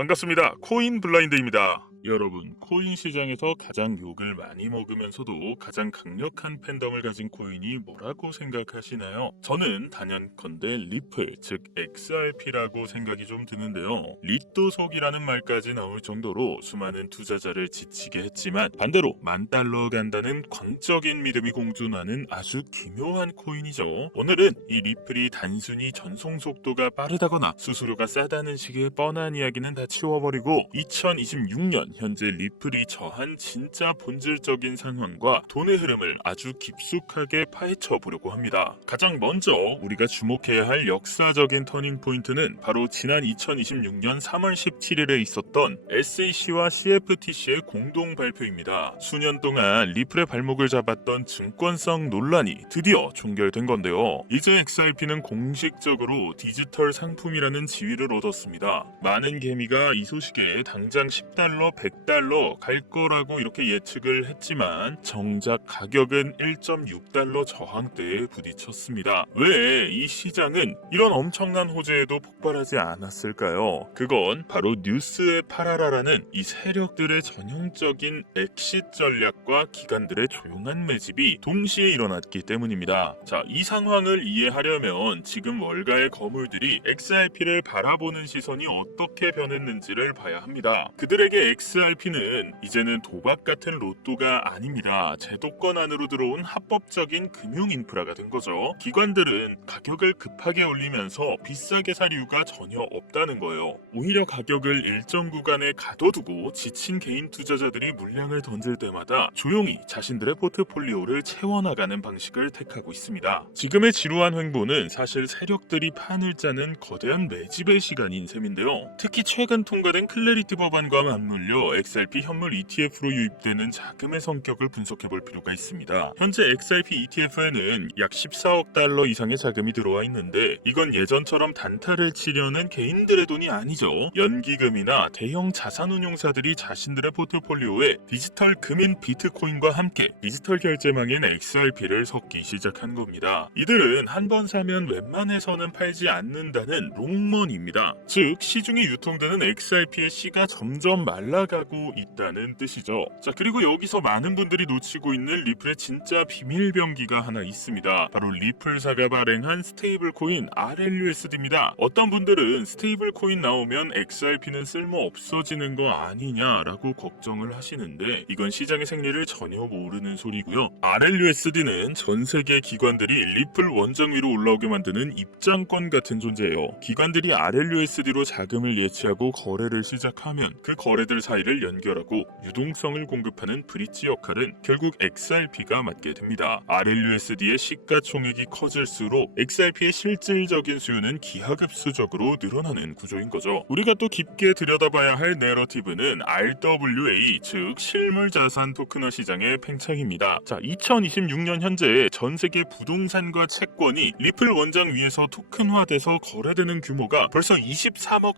반갑습니다. 코인 블라인드입니다. 여러분, 코인 시장에서 가장 욕을 많이 먹으면서도 가장 강력한 팬덤을 가진 코인이 뭐라고 생각하시나요? 저는 단연컨대 리플, 즉 XRP라고 생각이 좀 드는데요. 리또속이라는 말까지 나올 정도로 수많은 투자자를 지치게 했지만 반대로 $10,000 간다는 광적인 믿음이 공존하는 아주 기묘한 코인이죠. 오늘은 이 리플이 단순히 전송 속도가 빠르다거나 수수료가 싸다는 식의 뻔한 이야기는 다 치워버리고 2026년 현재 리플이 처한 진짜 본질적인 상황과 돈의 흐름을 아주 깊숙하게 파헤쳐 보려고 합니다. 가장 먼저 우리가 주목해야 할 역사적인 터닝 포인트는 바로 지난 2026년 3월 17일에 있었던 SEC와 CFTC의 공동 발표입니다. 수년 동안 리플의 발목을 잡았던 증권성 논란이 드디어 종결된 건데요. 이제 XRP는 공식적으로 디지털 상품이라는 지위를 얻었습니다. 많은 개미가 이 소식에 당장 $10, $100 갈 거라고 이렇게 예측을 했지만 정작 가격은 $1.6 저항대에 부딪혔습니다. 왜 이 시장은 이런 엄청난 호재에도 폭발하지 않았을까요? 그건 바로 뉴스에 팔아라라는 이 세력들의 전형적인 엑싯 전략과 기관들의 조용한 매집이 동시에 일어났기 때문입니다. 자, 이 상황을 이해하려면 지금 월가의 거물들이 XRP를 바라보는 시선이 어떻게 변했는지를 봐야 합니다. 그들에게 XRP는 이제는 도박 같은 로또가 아닙니다. 제도권 안으로 들어온 합법적인 금융 인프라가 된 거죠. 기관들은 가격을 급하게 올리면서 비싸게 살 이유가 전혀 없다는 거예요. 오히려 가격을 일정 구간에 가둬두고 지친 개인 투자자들이 물량을 던질 때마다 조용히 자신들의 포트폴리오를 채워나가는 방식을 택하고 있습니다. 지금의 지루한 횡보는 사실 세력들이 판을 짜는 거대한 매집의 시간인 셈인데요. 특히 최근 통과된 클래리티 법안과 맞물려 XRP 현물 ETF로 유입되는 자금의 성격을 분석해 볼 필요가 있습니다. 현재 XRP ETF에는 약 $14억 이상의 자금이 들어와 있는데 이건 예전처럼 단타를 치려는 개인들의 돈이 아니죠. 연기금이나 대형 자산운용사들이 자신들의 포트폴리오에 디지털 금인 비트코인과 함께 디지털 결제망인 XRP를 섞기 시작한 겁니다. 이들은 한 번 사면 웬만해서는 팔지 않는다는 롱먼입니다. 즉 시중에 유통되는 XRP의 씨가 점점 말라가고 있다는 뜻이죠. 자, 그리고 여기서 많은 분들이 놓치고 있는 리플의 진짜 비밀병기가 하나 있습니다. 바로 리플사가 발행한 스테이블 코인 RLUSD입니다. 어떤 분들은 스테이블 코인 나오면 XRP는 쓸모 없어지는 거 아니냐라고 걱정을 하시는데 이건 시장의 생리를 전혀 모르는 소리고요. RLUSD는 전 세계 기관들이 리플 원정 위로 올라오게 만드는 입장권 같은 존재예요. 기관들이 RLUSD로 자금을 예치하고 거래를 시작하면 그 거래들 사이를 연결하고 유동성을 공급하는 브릿지 역할은 결국 XRP가 맡게 됩니다. RLUSD의 시가총액이 커질수록 XRP의 실질적인 수요는 기하급수적으로 늘어나는 구조인 거죠. 우리가 또 깊게 들여다봐야 할 내러티브는 RWA, 즉 실물자산 토큰화 시장의 팽창입니다. 자, 2026년 현재 전 세계 부동산과 채권이 리플 원장 위에서 토큰화돼서 거래되는 규모가 벌써 $23억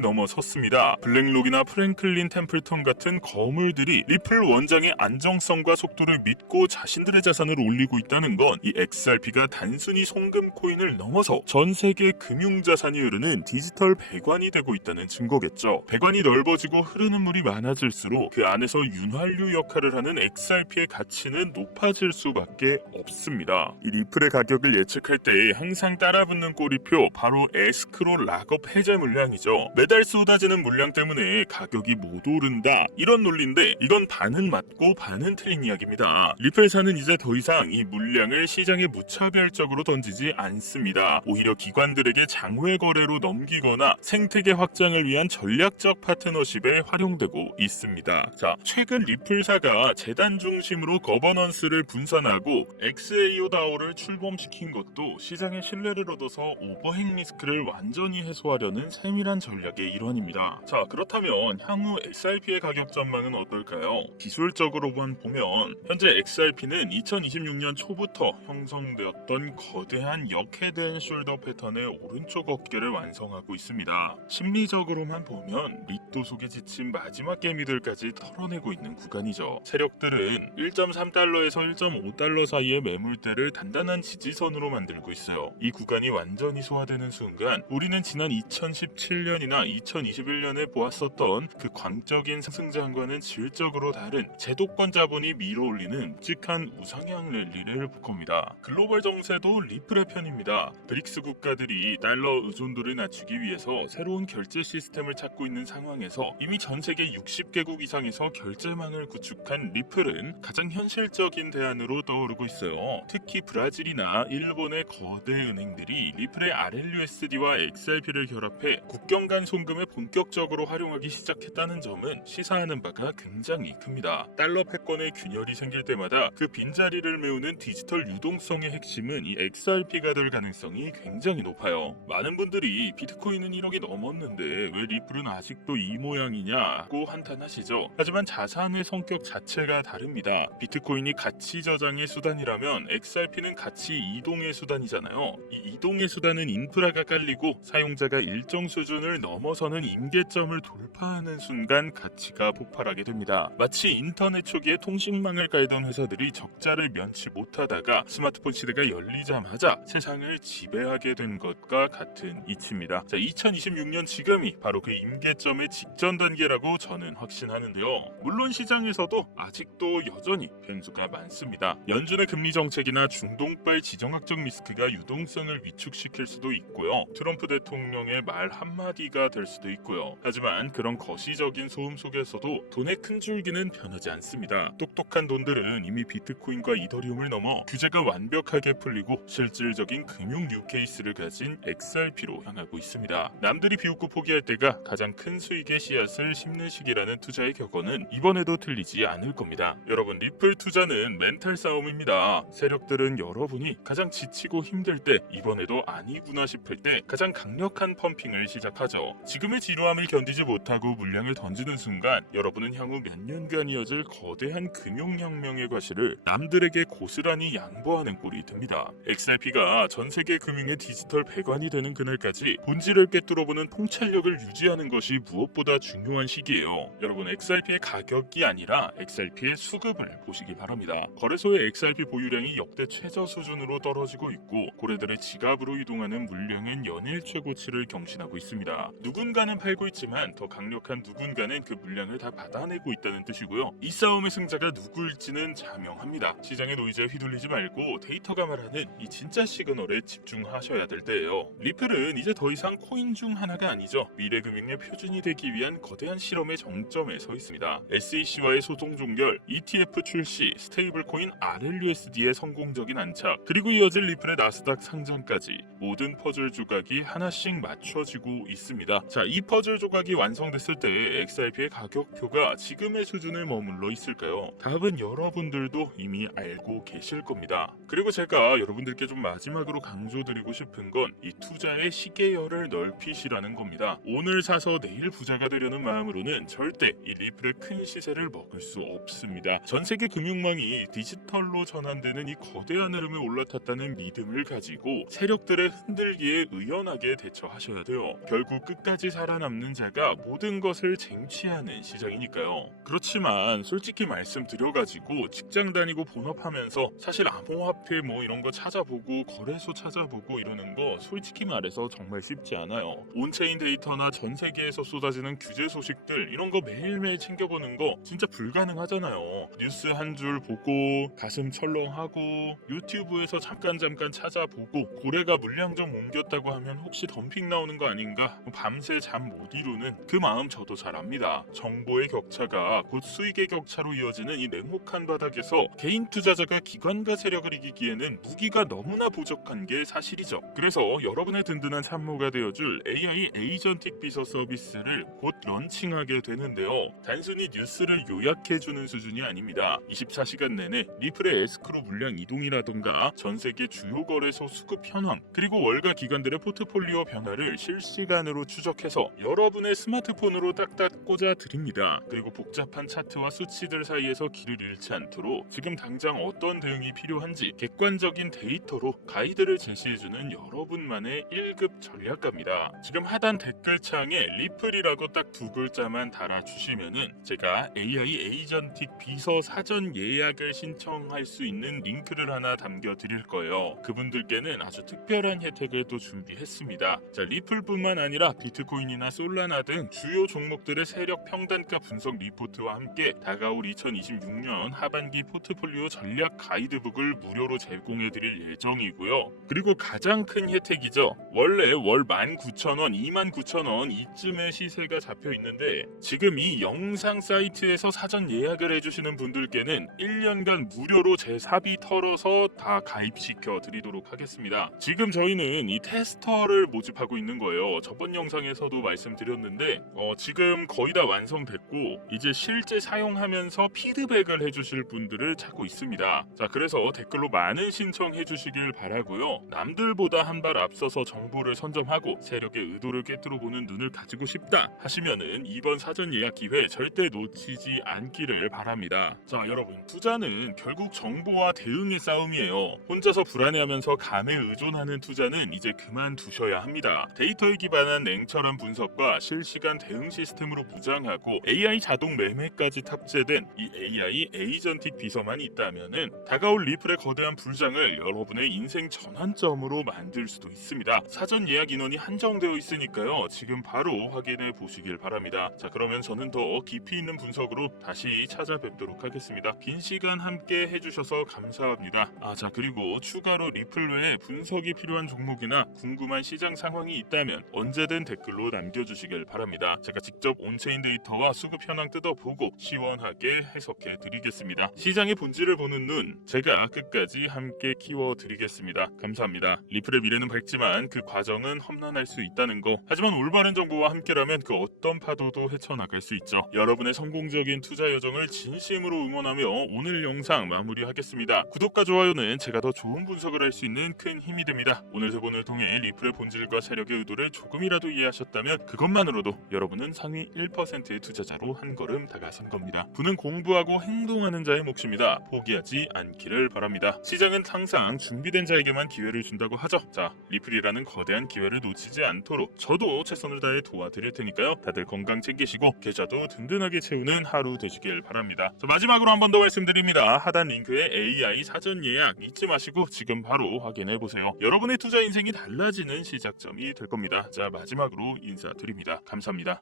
넘어섰습니다. 블랙록이나 프랭클린 템플턴 같은 거물들이 리플 원장의 안정성과 속도를 믿고 자신들의 자산을 올리고 있다는 건 이 XRP가 단순히 송금 코인을 넘어서 전 세계 금융자산이 흐르는 디지털 배관이 되고 있다는 증거겠죠. 배관이 넓어지고 흐르는 물이 많아질수록 그 안에서 윤활유 역할을 하는 XRP의 가치는 높아질 수밖에 없습니다. 이 리플의 가격을 예측할 때 항상 따라붙는 꼬리표 바로 에스크로 락업 해제 물량이죠. 매달 쏟아지는 물량 때문에 가격이 못 오른다 이런 논리인데 이건 반은 맞고 반은 틀린 이야기입니다. 리플사는 이제 더 이상 이 물량을 시장에 무차별적으로 던지지 않습니다. 오히려 기관들에게 장외 거래로 넘기거나 생태계 확장을 위한 전략적 파트너십에 활용되고 있습니다. 자, 최근 리플사가 재단 중심으로 거버넌스를 분산하고 XAO DAO를 출범시킨 것도 시장의 신뢰를 얻어서 오버행 리스크를 완전히 해소하려는 세밀한 전략의 일환입니다. 자, 그렇다면 향후 XRP의 가격 전망은 어떨까요? 기술적으로만 보면 현재 XRP는 2026년 초부터 형성되었던 거대한 역헤드앤 숄더 패턴의 오른쪽 어깨를 완성하고 있습니다. 심리적으로만 보면 리또 속에 지친 마지막 개미들까지 털어내고 있는 구간이죠. 세력들은 1.3달러에서 1.5달러 사이의 매물대를 단단한 지지선으로 만들고 있어요. 이 구간이 완전히 소화되는 순간 우리는 지난 2017년이나 2021년에 보았었던 그 광적인 상승장과는 질적으로 다른 제도권 자본이 밀어올리는 묵직한 우상향 랠리를 볼 겁니다. 글로벌 정세도 리플의 편입니다. 브릭스 국가들이 달러 의존도를 낮추기 위해서 새로운 결제 시스템을 찾고 있는 상황에서 이미 전 세계 60개국 이상에서 결제망을 구축한 리플은 가장 현실적인 대안으로 떠오르고 있어요. 특히 브라질이나 일본의 거대 은행들이 리플의 RLUSD와 XRP를 결합해 국경 간 송금에 본격적으로 활용하기 시작했다는 점은 시사하는 바가 굉장히 큽니다. 달러 패권의 균열이 생길 때마다 그 빈자리를 메우는 디지털 유동성의 핵심은 이 XRP가 될 가능성이 굉장히 높아요. 많은 분들이 비트코인은 1억이 넘었는데 왜 리플은 아직도 이 모양이냐고 한탄하시죠. 하지만 자산의 성격 자체가 다릅니다. 비트코인이 가치 저장의 수단이라면 XRP는 가치 이동의 수단이잖아요. 이 이동의 수단은 인프라가 깔리고 사용자가 일정 수준을 넘어서는 임계점을 돌파하는 순간 가치가 폭발하게 됩니다. 마치 인터넷 초기에 통신망을 깔던 회사들이 적자를 면치 못하다가 스마트폰 시대가 열리자마자 세상을 지배하게 된 것과 같은 이치입니다. 자, 2026년 지금이 바로 그 임계점의 직전 단계라고 저는 확신하는데요. 물론 시장에서도 아직도 여전히 변수가 많습니다. 연준의 금리 정책이나 중동발 지정학적 리스크가 유동성을 위축시킬 수도 있고요. 트럼프 대통령의 말 한마디가 될 수도 있고요. 하지만 그런 거시적인 소음 속에서도 돈의 큰 줄기는 변하지 않습니다. 똑똑한 돈들은 이미 비트코인과 이더리움을 넘어 규제가 완벽하게 풀리고 실질적인 금융 뉴케이스를 가진 XRP로 향하고 있습니다. 남들이 비웃고 포기할 때가 가장 큰 수익의 씨앗을 심는 시기라는 투자의 격언은 이번에도 틀리지 않을 겁니다. 여러분, 리플 투자는 멘탈 싸움입니다. 세력들은 여러분이 가장 지치고 힘들 때, 이번에도 아니구나 싶을 때 가장 강력한 펌핑을 시작하죠. 지금의 지루함을 견디지 못하고 물량을 던지는 순간 여러분은 향후 몇 년간 이어질 거대한 금융혁명의 과실을 남들에게 고스란히 양보하는 꼴이 듭니다. XRP가 전 세계 금융의 디지털 배관이 되는 그날까지 본질을 꿰뚫어보는 통찰력을 유지하는 것이 무엇보다 중요한 시기예요. 여러분, XRP의 가격이 아니라 XRP의 수급을 보시기 바랍니다. 거래소의 XRP 보유량이 역대 최저 수준으로 떨어지고 있고 고래들의 지갑으로 이동하는 물량은 연일 최고치를 경신하고 있습니다. 누군가는 팔고 있지만 더 강력한 누군가는 그 물량을 다 받아내고 있다는 뜻이고요. 이 싸움의 승자가 누구일지는 자명합니다. 시장의 노이즈에 휘둘리지 말고 데이터가 말하는 이 진짜 시그널에 집중하셔야 될 때예요. 리플은 이제 더 이상 코인 중 하나가 아니죠. 미래 금융의 표준이 되기 위한 거대한 실험의 정점에 서 있습니다. SEC와의 소송 종결, ETF 출시, 스테이블코인 RLUSD의 성공적인 안착, 그리고 이어질 리플의 나스닥 상장까지 모든 퍼즐 조각이 하나씩 맞춰지고 있습니다. 자, 이 퍼즐 조각이 완성됐을 때 XRP의 가격표가 지금의 수준에 머물러 있을까요? 답은 여러분들도 이미 알고 계실 겁니다. 그리고 제가 여러분들께 좀 마지막으로 강조드리고 싶은 건 이 투자의 시계열을 넓히시라는 겁니다. 오늘 사서 내일 부자가 되려는 마음으로는 절대 이 리플의 큰 시세를 먹을 수 없습니다. 전 세계 금융망이 디지털로 전환되는 이 거대한 흐름에 올라탔다는 믿음을 가지고 세력들의 흔들기에 의연하게 대처하셔야 돼요. 결국 끝까지 살아남는 자가 모든 것을 쟁취하는 시장이니까요. 그렇지만 솔직히 말씀드려가지고 직장 다니고 본업하면서 사실 암호화폐 뭐 이런 거 찾아보고 거래소 찾아보고 이러는 거 솔직히 말해서 정말 쉽지 않아요. 온체인 데이터나 전 세계에서 쏟아지는 규제 소식들 이런 거 매일매일 챙겨보는 거 진짜 불가능하잖아요. 뉴스 한 줄 보고 가슴 철렁하고 유튜브에서 잠깐 찾아보고 고래가 물량 좀 옮겼다고 하면 혹시 덤핑 나오는 거 아닌가 밤새 잠 못 이루는 그 마음 저도 잘 압니다. 정보의 격차가 곧 수익의 격차로 이어지는 이 냉혹한 바닥에서 개인 투자자가 기관과 세력을 이기기에는 무기가 너무나 부족한 게 사실이죠. 그래서 여러분의 든든한 참모가 되어줄 AI 에이전틱 비서 서비스를 곧 런칭하게 되는데요. 단순히 뉴스를 요약해주는 수준이 아닙니다. 24시간 내내 리플의 에스크로 물량 이동이라던가 전 세계 주요 거래소 수급 현황 그리고 월가 기관들의 포트폴리오 변화를 실시간으로 추적해서 여러분의 스마트폰으로 딱딱 찾고자 드립니다. 그리고 복잡한 차트와 수치들 사이에서 길을 잃지 않도록 지금 당장 어떤 대응이 필요한지 객관적인 데이터로 가이드를 제시해주는 여러분만의 1급 전략가입니다. 지금 하단 댓글창에 리플이라고 딱 두 글자만 달아주시면은 제가 AI 에이전틱 비서 사전 예약을 신청할 수 있는 링크를 하나 담겨드릴 거예요. 그분들께는 아주 특별한 혜택을 또 준비했습니다. 자, 리플뿐만 아니라 비트코인이나 솔라나 등 주요 종목들의 세력 평단가 분석 리포트와 함께 다가올 2026년 하반기 포트폴리오 전략 가이드북을 무료로 제공해드릴 예정이고요. 그리고 가장 큰 혜택이죠. 원래 월 19,000원, 29,000원 이쯤의 시세가 잡혀 있는데 지금 이 영상 사이트에서 사전 예약을 해주시는 분들께는 1년간 무료로 제 사비 털어서 다 가입시켜 드리도록 하겠습니다. 지금 저희는 이 테스터를 모집하고 있는 거예요. 저번 영상에서도 말씀드렸는데 지금 거의 다 완성됐고 이제 실제 사용하면서 피드백을 해주실 분들을 찾고 있습니다. 자, 그래서 댓글로 많은 신청해 주시길 바라고요. 남들보다 한 발 앞서서 정보를 선점하고 세력의 의도를 꿰뚫어 보는 눈을 가지고 싶다 하시면은 이번 사전 예약 기회 절대 놓치지 않기를 바랍니다. 자, 여러분, 투자는 결국 정보와 대응의 싸움이에요. 혼자서 불안해하면서 감에 의존하는 투자는 이제 그만두셔야 합니다. 데이터에 기반한 냉철한 분석과 실시간 대응 시스템으로 무장하고 AI 자동 매매까지 탑재된 이 AI 에이전틱 비서만 있다면은 다가올 리플의 거대한 불장을 여러분의 인생 전환점으로 만들 수도 있습니다. 사전 예약 인원이 한정되어 있으니까요. 지금 바로 확인해 보시길 바랍니다. 자, 그러면 저는 더 깊이 있는 분석으로 다시 찾아뵙도록 하겠습니다. 긴 시간 함께 해주셔서 감사합니다. 자, 그리고 추가로 리플 외에 분석이 필요한 종목이나 궁금한 시장 상황이 있다면 언제든 댓글로 남겨주시길 바랍니다. 제가 직접 온체인 데이터와 수급 현황 뜯어보고 시원하게 해석해 드리겠습니다. 시장의 본질을 보는 눈, 제가 끝까지 함께 키워드리겠습니다. 감사합니다. 리플의 미래는 밝지만 그 과정은 험난할 수 있다는 거. 하지만 올바른 정보와 함께라면 그 어떤 파도도 헤쳐나갈 수 있죠. 여러분의 성공적인 투자 여정을 진심으로 응원하며 오늘 영상 마무리하겠습니다. 구독과 좋아요는 제가 더 좋은 분석을 할 수 있는 큰 힘이 됩니다. 오늘 세 번을 통해 리플의 본질과 세력의 의도를 조금이라도 이해하셨다면 그것만으로도 여러분은 상위 1%의 투자자로 한 걸음 다가선 겁니다. 부는 공부하고 행동하는 자의 몫입니다. 포기하지 않기를 바랍니다. 시장은 항상 준비된 자에게만 기회를 준다고 하죠. 자, 리플이라는 거대한 기회를 놓치지 않도록 저도 최선을 다해 도와드릴 테니까요. 다들 건강 챙기시고 계좌도 든든하게 채우는 하루 되시길 바랍니다. 자, 마지막으로 한 번 더 말씀드립니다. 하단 링크에 AI 사전 예약 잊지 마시고 지금 바로 확인해 보세요. 여러분의 투자 인생이 달라지는 시작점이 될 겁니다. 자, 마지막으로 인사드립니다. 감사합니다.